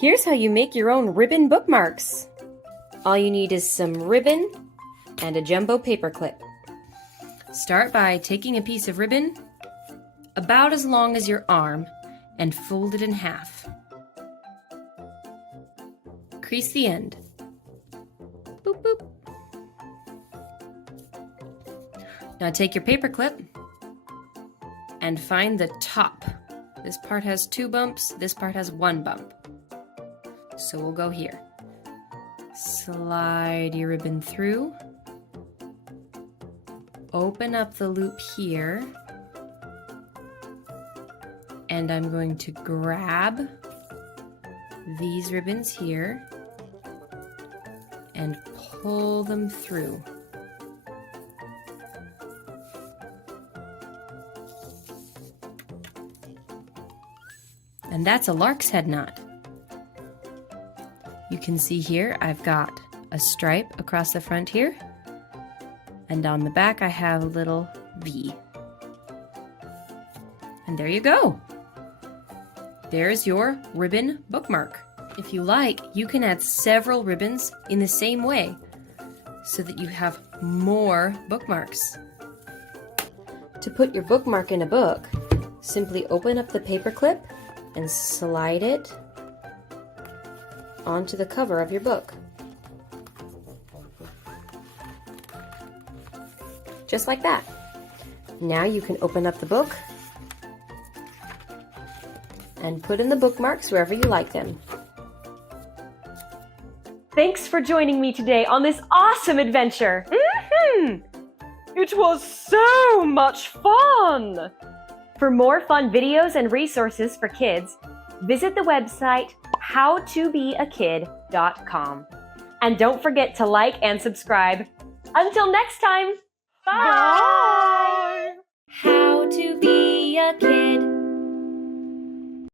Here's how you make your own ribbon bookmarks. All you need is some ribbon and a jumbo paperclip. Start by taking a piece of ribbon about as long as your arm and fold it in half. Crease the end. Boop, boop. Now take your paperclip and find the top. This part has 2 bumps, this part has 1 bump. So we'll go here. Slide your ribbon through. Open up the loop here. And I'm going to grab these ribbons here and pull them through. And that's a lark's head knot. You can see here I've got a stripe across the front here, and on the back I have a little V. And there you go. There's your ribbon bookmark. If you like, you can add several ribbons in the same way so that you have more bookmarks. To put your bookmark in a book, simply open up the paperclip and slide it onto the cover of your book. Just like that. Now you can open up the book and put in the bookmarks wherever you like them. Thanks for joining me today on this awesome adventure. It was so much fun! For more fun videos and resources for kids, visit the website howtobeakid.com. And don't forget to like and subscribe. Until next time, bye! How to be a kid.